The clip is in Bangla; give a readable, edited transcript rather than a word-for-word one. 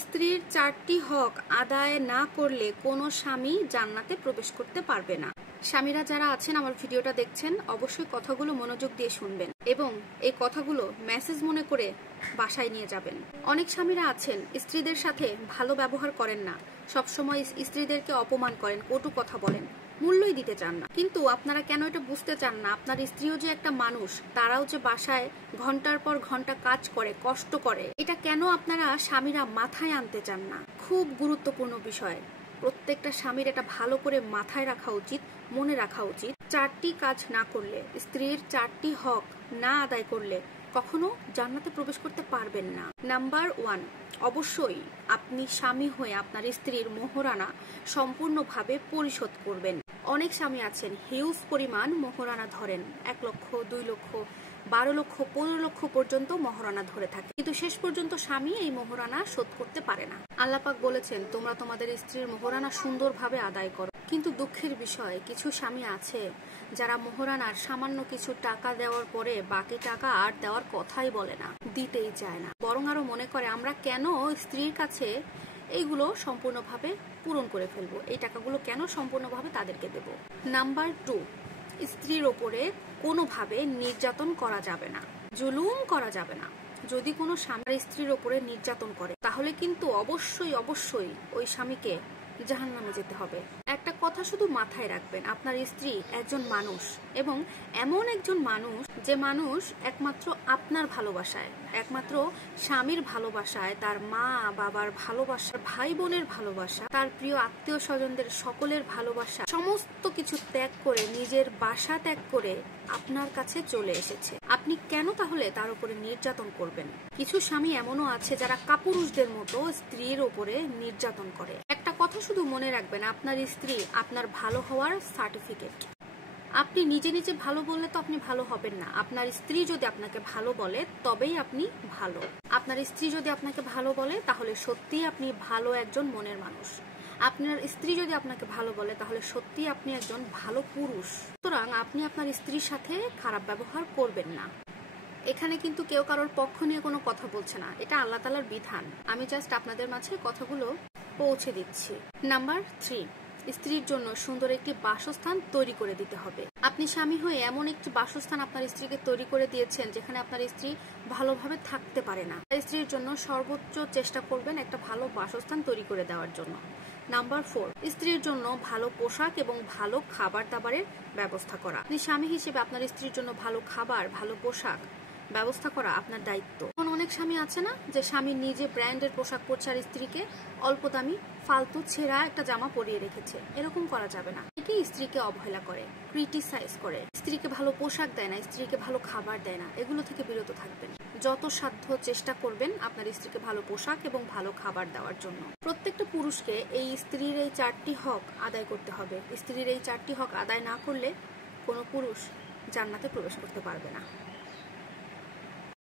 স্ত্রীর 4টি হক আদায় না করলে কোনো স্বামী জান্নাতে প্রবেশ করতে পারবে না। স্বামীরা যারা আছেন আমার ভিডিওটা দেখছেন অবশ্যই কথাগুলো মনোযোগ দিয়ে শুনবেন এবং এই কথাগুলো মেসেজ মনে করে বাসায় নিয়ে যাবেন। অনেক স্বামীরা আছেন স্ত্রীদের সাথে ভালো ব্যবহার করেন না, সবসময় স্ত্রীদেরকে অপমান করেন, কটু কথা বলেন, মূল্যই দিতে চান না। কিন্তু আপনারা কেন এটা বুঝতে চান না আপনার স্ত্রীও যে একটা মানুষ, তারাও যে বাসায় ঘন্টার পর ঘন্টা কাজ করে, কষ্ট করে, এটা কেন আপনারা স্বামীরা মাথায় আনতে চান না? খুব গুরুত্বপূর্ণ বিষয়, প্রত্যেকটা স্বামীর এটা ভালো করে মাথায় রাখা উচিত, মনে রাখা উচিত। 4টি কাজ না করলে, স্ত্রীর 4টি হক না আদায় করলে কখনো জান্নাতে প্রবেশ করতে পারবেন না। নাম্বার 1, অবশ্যই আপনি স্বামী হয়ে আপনার স্ত্রীর মোহরানা সম্পূর্ণভাবে পরিশোধ করবেন। অনেক স্বামী আছেন হিউজ পরিমাণ মোহরানা ধরেন, 1 লক্ষ, 2 লক্ষ, 12 লক্ষ, 15 লক্ষ পর্যন্ত মোহরানা ধরে থাকে, কিন্তু শেষ পর্যন্ত স্বামী এই মোহরানা শোধ করতে পারে না। আল্লাহ পাক বলেছেন তোমরা তোমাদের স্ত্রীর মোহরানা সুন্দরভাবে আদায় করো। কিন্তু দুঃখের বিষয়, কিছু স্বামী আছে যারা মোহরানার সামান্য কিছু টাকা দেওয়ার পরে বাকি টাকা আর দেওয়ার কথাই বলে না, দিতেই চায় না, বরং আরো মনে করে আমরা কেন স্ত্রীর কাছে এইগুলো সম্পূর্ণভাবে পূরণ করে ফেলবো, এই টাকাগুলো কেন সম্পূর্ণভাবে তাদেরকে দেব। নাম্বার 2, স্ত্রীর ওপরে কোনোভাবে নির্যাতন করা যাবে না, জুলুম করা যাবে না। যদি কোনো স্বামী স্ত্রীর ওপরে নির্যাতন করে তাহলে কিন্তু অবশ্যই অবশ্যই ওই স্বামীকে জাহান্নামে যেতে হবে। একটা কথা শুধু মাথায় রাখবেন, আপনার স্ত্রী একজন মানুষ এবং এমন একজন মানুষ যে মানুষ একমাত্র আপনার ভালোবাসায়, একমাত্র স্বামীর ভালোবাসায়, তার মা বাবার ভালোবাসা, ভাই বোনের ভালোবাসা, তার প্রিয় আত্মীয় স্বজনদের সকলের ভালোবাসা, সমস্ত কিছু ত্যাগ করে, নিজের বাসা ত্যাগ করে আপনার কাছে চলে এসেছে। আপনি কেন তাহলে তার উপরে নির্যাতন করবেন? কিছু স্বামী এমনও আছে যারা কাপুরুষদের মতো স্ত্রীর উপরে নির্যাতন করে। একটা কথা শুধু মনে রাখবেন, আপনার স্ত্রী আপনার ভালো হওয়ার সার্টিফিকেট। আপনি নিজে নিজে ভালো বললে তো আপনি ভালো হবেন না, আপনার স্ত্রী যদি আপনাকে ভালো বলে তবেই আপনি ভালো। আপনার স্ত্রী যদি আপনাকে ভালো বলে তাহলে সত্যিই আপনি ভালো একজন মনের মানুষ। আপনার স্ত্রী যদি আপনাকে ভালো বলে তাহলে সত্যিই আপনি একজন ভালো পুরুষ। সুতরাং আপনি আপনার স্ত্রীর সাথে খারাপ ব্যবহার করবেন না। এখানে কিন্তু কেউ কারোর পক্ষ নিয়ে কোনো কথা বলছে না, এটা আল্লাহ তাআলার বিধান। আমি জাস্ট আপনাদের মাঝে কথাগুলো পৌঁছে দিচ্ছি। নাম্বার 3, স্ত্রীর জন্য সুন্দর একটি বাসস্থান তৈরি করে দিতে হবে। আপনি স্বামী হয়ে এমন একটি বাসস্থান আপনার স্ত্রীকে তৈরি করে দিয়েছেন যেখানে আপনার স্ত্রী ভালোভাবে থাকতে পারে না। স্ত্রীর জন্য সর্বোচ্চ চেষ্টা করবেন একটা ভালো বাসস্থান তৈরি করে দেওয়ার জন্য। নাম্বার 4, স্ত্রীর জন্য ভালো পোশাক এবং ভালো খাবার দাবারের ব্যবস্থা করা। আপনি স্বামী হিসেবে আপনার স্ত্রীর জন্য ভালো খাবার, ভালো পোশাক ব্যবস্থা করা আপনার দায়িত্ব। এখন অনেক স্বামী আছে না যে স্বামী নিজে ব্র্যান্ডের পোশাক পরছে আর স্ত্রীকে অল্প দামি ফালতু ছেঁড়া একটা জামা পরিয়ে রেখেছে। এরকম করা যাবে না। একে স্ত্রীকে অবহেলা করে, ক্রিটিসাইজ করে, স্ত্রীকে ভালো পোশাক দেয় না, স্ত্রীকে ভালো খাবার দেয় না, এগুলো থেকে বিরত থাকবেন। যত সাধ্য চেষ্টা করবেন আপনার স্ত্রীকে ভালো পোশাক এবং ভালো খাবার দেওয়ার জন্য। প্রত্যেকটা পুরুষকে এই স্ত্রীর এই 4টি হক আদায় করতে হবে। স্ত্রীর এই 4টি হক আদায় না করলে কোনো পুরুষ জান্নাতে প্রবেশ করতে পারবে না।